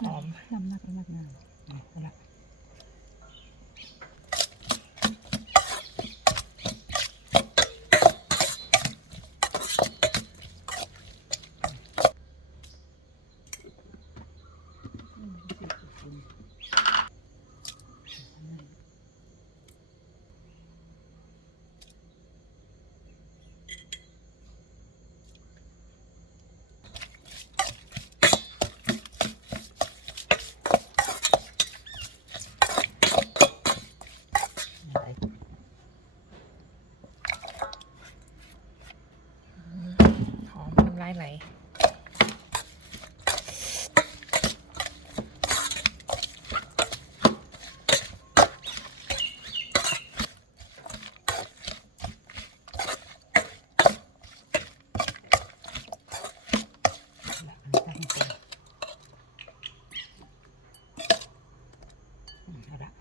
หอม น้ำหนักน้ำหนักงานำลายไหล